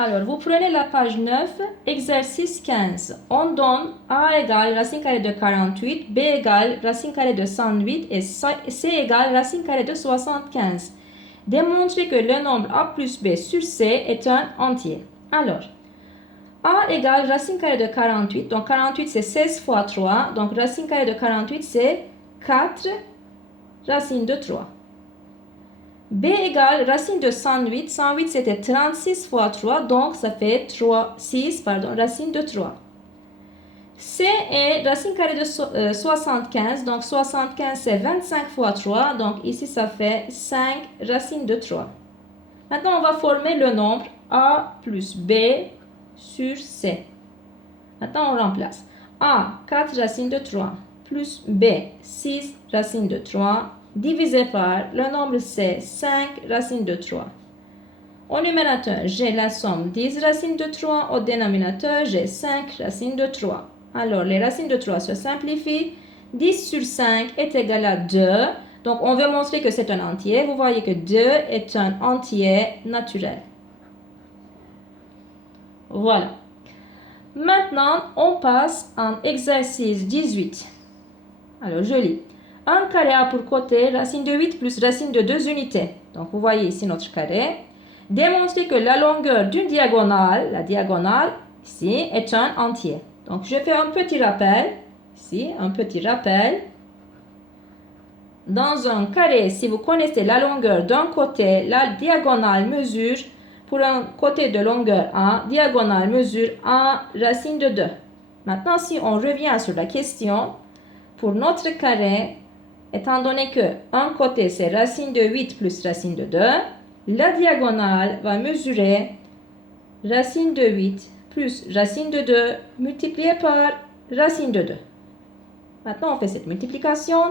Alors, vous prenez la page 9, exercice 15. On donne a égale racine carrée de 48, b égale racine carrée de 108 et c égale racine carrée de 75. Démontrez que le nombre a plus b sur c est un entier. Alors, a égale racine carrée de 48, donc 48 c'est 16 fois 3, donc racine carrée de 48 c'est 4 racine de 3. B égale racine de 108. 108 c'était 36 fois 3, donc ça fait 6 racine de 3. C est racine carrée de 75, donc 75 c'est 25 fois 3, donc ici ça fait 5 racine de 3. Maintenant on va former le nombre A plus B sur C. Maintenant on remplace. A 4 racine de 3 plus B 6 racine de 3 divisé par le nombre C 5 racine de 3. Au numérateur, j'ai la somme 10 racines de 3. Au dénominateur, j'ai 5 racines de 3. Alors, les racines de 3 se simplifient. 10 sur 5 est égal à 2. Donc, on veut montrer que c'est un entier. Vous voyez que 2 est un entier naturel. Voilà. Maintenant, on passe en exercice 18. Alors, je lis. 1 carré A pour côté, racine de 8 plus racine de 2 unités. Donc, vous voyez ici notre carré. Démontrer que la longueur d'une diagonale, la diagonale, ici, est un entier. Donc, je fais un petit rappel. Ici, un petit rappel. Dans un carré, si vous connaissez la longueur d'un côté, la diagonale mesure, pour un côté de longueur 1, diagonale mesure 1 racine de 2. Maintenant, si on revient sur la question, pour notre carré, étant donné que un côté c'est racine de 8 plus racine de 2, la diagonale va mesurer racine de 8 plus racine de 2 multiplié par racine de 2. Maintenant, on fait cette multiplication.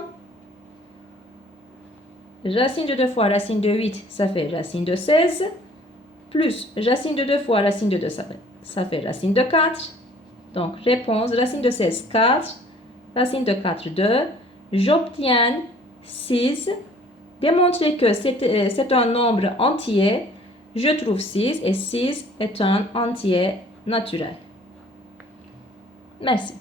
Racine de 2 fois racine de 8, ça fait racine de 16. Plus racine de 2 fois racine de 2, ça fait racine de 4. Donc, réponse, racine de 16, 4. Racine de 4, 2. J'obtiens 6. Démontrer que c'est un nombre entier, je trouve 6 et 6 est un entier naturel. Merci.